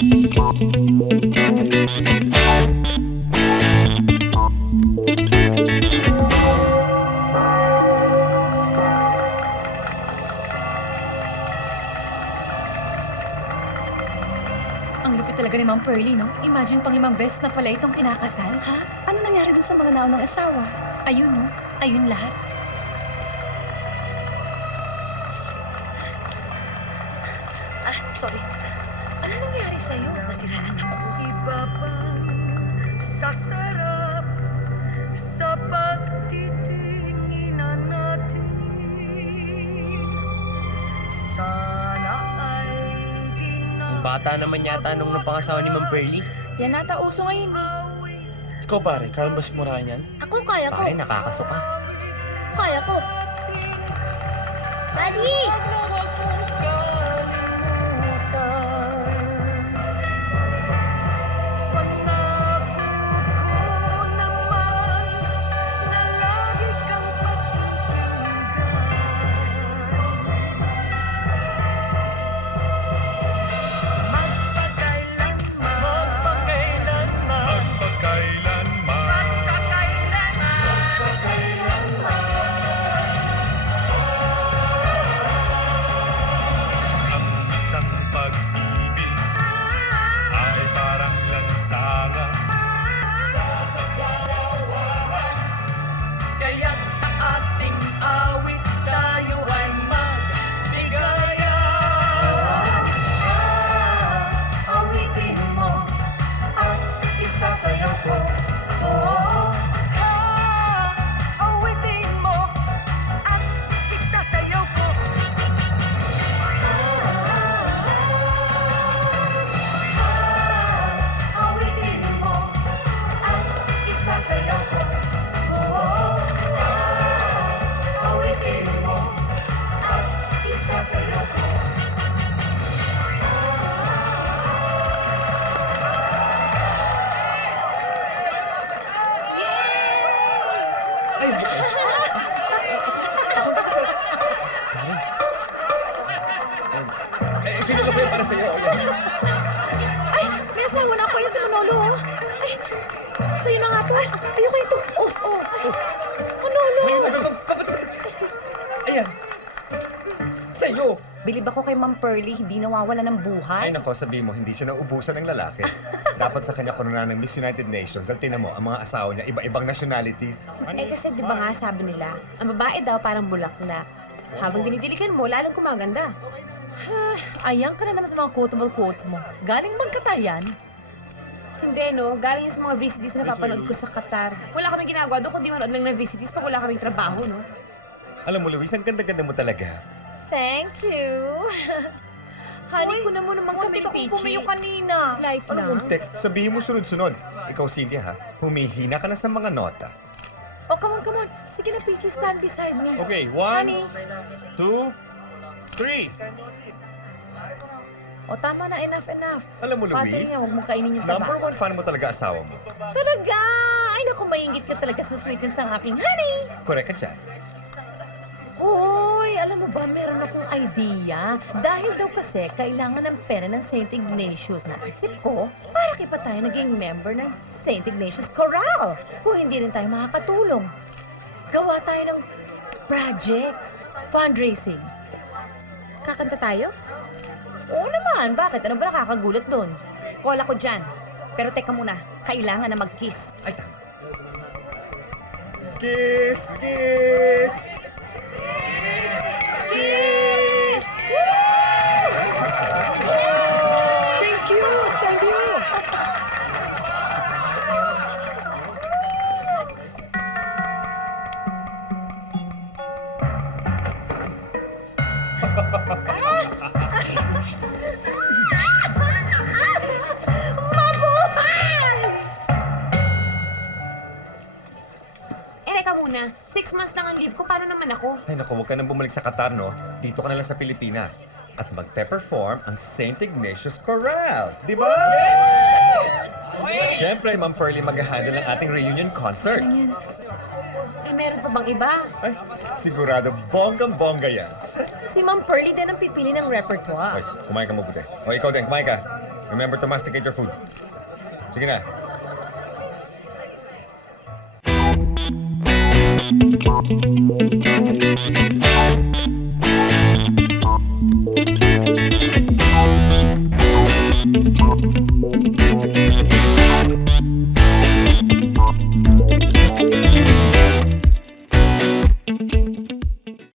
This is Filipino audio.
Ang lupit talaga ni Ma'am Pearly, no? Imagine pang 5 beses na pala itong kinakasal. Ha? Ano nangyari dun sa mga naunang asawa? Ayun, no? Ayun lahat. Sorry. Ano nangyari sa'yo? Nasilahan ako. Iba pa sa sarap sa pagtitinginan natin. Sana ay di na Bata naman yata nung napangasawa ni Ma'am Pearly. Yan nata uso ngayon, eh. Ikaw pare, kaya ba simurahan yan? Ako, kaya ko. Pare, nakakasuka. Kaya ko. Daddy! Sino ka ba yung para sa'yo? Ay, may asawa na ako. Yan si Manolo, oh. Ay, sa'yo na nga to. Ayoko ito. Manolo. Ayan. Sa'yo. Bilib ako kay Ma'am Pearly, hindi nawawala ng buhay. Ay nako, sabi mo, hindi siya nauubusan ng lalaki. Dapat sa kanya kununan ng Miss United Nations. At tinan mo, ang mga asawa niya, iba-ibang nationalities. Kasi di ba nga sabi nila, ang babae daw parang bulaklak. Habang dinidilikan mo, lalong kumaganda. Ayan ka na naman sa mga quotable quotes mo. Galing bang Katayan? Hindi, no? Galing yun sa mga VCDs na napapanood ko sa Qatar. Wala kaming ginagawa doon, kundi manood lang ng VCDs pag wala kaming trabaho, no? Alam mo, Luis, ang ganda-ganda mo talaga. Thank you. Honey, ko na mo naman kami, Muntik akong Peachy. pumayo kanina. Slight Ano lang. muntik? Sabihin mo sunod-sunod. Ikaw, Cynthia, ha? Humihina ka na sa mga nota. Oh, come on. Sige na, Peachy, stand beside me. Okay, Honey. 1, 2, 3. O, tama na, enough. Alam mo, Pati Luis, nga, huwag mong kainin yung number taba. 1 fan mo talaga asawa mo. Talaga? Ay, naku, maingit ka talaga sa sweetness ng aking honey. Correct ka dyan. Hoy, alam mo ba, meron akong idea. Dahil daw kasi, kailangan ng pera ng St. Ignatius. Naisip ko, para pa tayo naging member ng St. Ignatius Chorale. Kung hindi rin tayo makakatulong. Gawa tayo ng project, fundraising. Kakanta tayo? Oo naman, bakit? Ano ba nakakagulat doon? Call ako dyan. Pero teka muna, kailangan na mag-kiss. Ay, tama. Kiss! Kiss! Kiss! Thank you! Teka muna, 6 months lang ang leave ko, paano naman ako? Ay, naku, huwag ka nang bumalik sa Qatar, no? Dito ka na lang sa Pilipinas. At magpe-perform ang St. Ignatius Chorale. Di ba? Siyempre, Ma'am Pearly mag-handle ng ating reunion concert. Meron pa bang iba? Ay, sigurado bonggang-bongga yan. Si Ma'am Pearly din ang pipili ng repertoire. Ay, kumain ka mabuti. O, ikaw din, kumain ka. Remember to masticate your food. Sige na.